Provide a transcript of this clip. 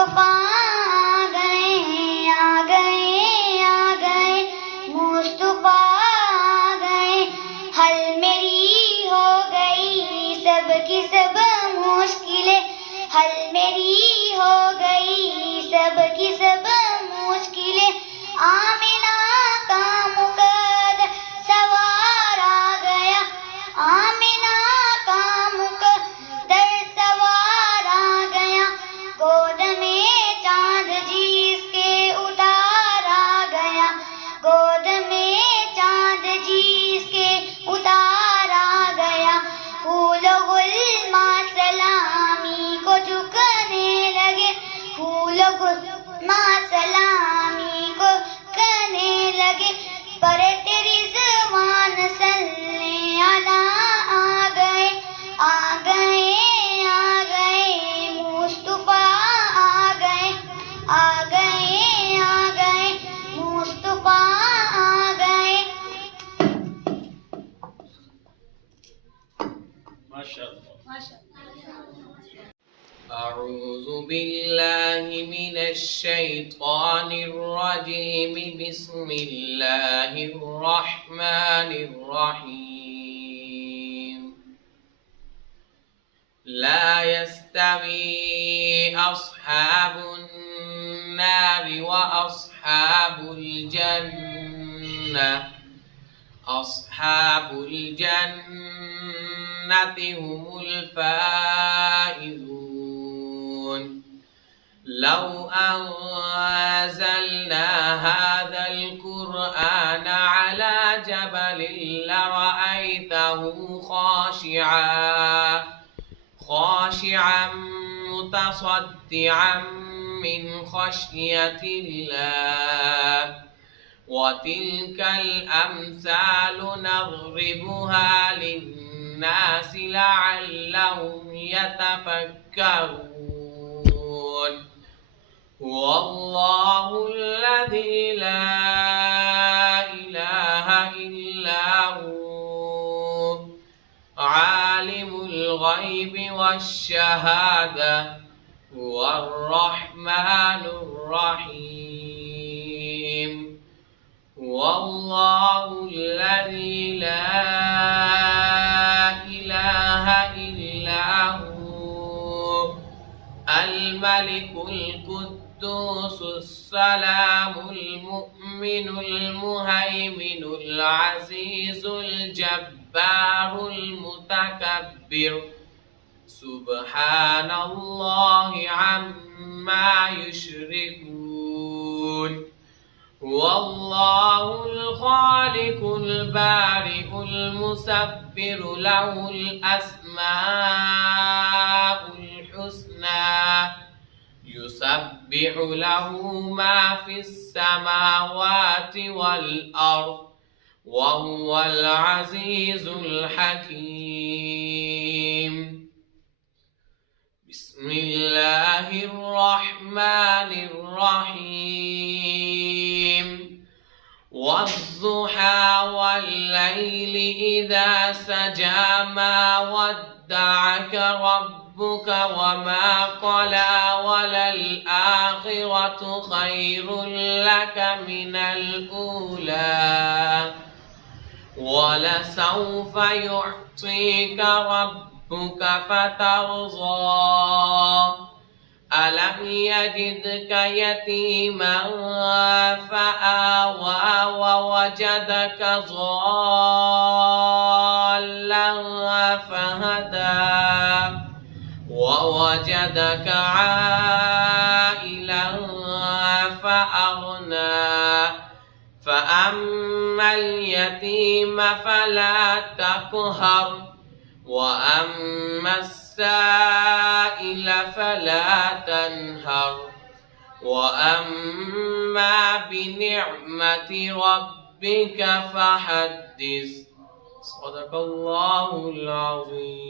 मुस्तफा आ गए आ गए आ गए, मुस्तफा आ गए। हल मेरी हो गई सब की सब मुश्किलें, हल मेरी हो गई सब की सब मुश्किलें। आमिना का मुकद्दर सवार आ गया, आमिना का मुकद्दर सवार आ गया। गोद में चांद जिसके उतार आ गया, गोद में चांद जिसके उतार आ गया। फूलो गुल माँ सलामी को झुकने लगे, फूलो गुल माँ सलामी को झुकने लगे। पर तेरी ज़ुबान सल्ले अला आ गए आ गए आ गए, मुस्तफा आ गए आ गए आ गए, मुस्तफा आ गए। माशाअल्लाह। أعوذ بالله من الشيطان الرجيم. بسم الله الرحمن الرحيم. لا يستوي أصحاب النار وأصحاب الجنة، أصحاب الجنة هم الفائزون. لو أنزلنا هذا القرآن على جبل لرأيته خاشعا متصدعا من خشية الله. وتلك الأمثال نضربها للناس لعلهم يتفكرون. هو الله الذي لا إله إلا هو، عالم الغيب والشهادة، هو الرحمن الرحيم. هو الله الذي لا إله إلا هو، الملك القدوس السلام المؤمن المهيمن العزيز الجبار المتكبر. سبحان الله عما يشركون. هو الله الخالق البارئ المصور، له الأسماء الحسنى، يسبح له ما في السماوات والأرض، وهو العزيز الحكيم. بسم الله الرحمن الرحيم. والضحى والليل إذا سجى، ما ودعك ربك وما قلى، وللآخرة خير لك من الأولى، ولسوف يعطيك ربك فترضى. ألم يجدك يتيما فآوى، ووجدك ضالا فهدى، ووجدك عائلا فأغنى. فأما اليتيم فلا تقهر، وأما السائل فلا تنهر، وأما بنعمة ربك فحدث. صدق الله العظيم.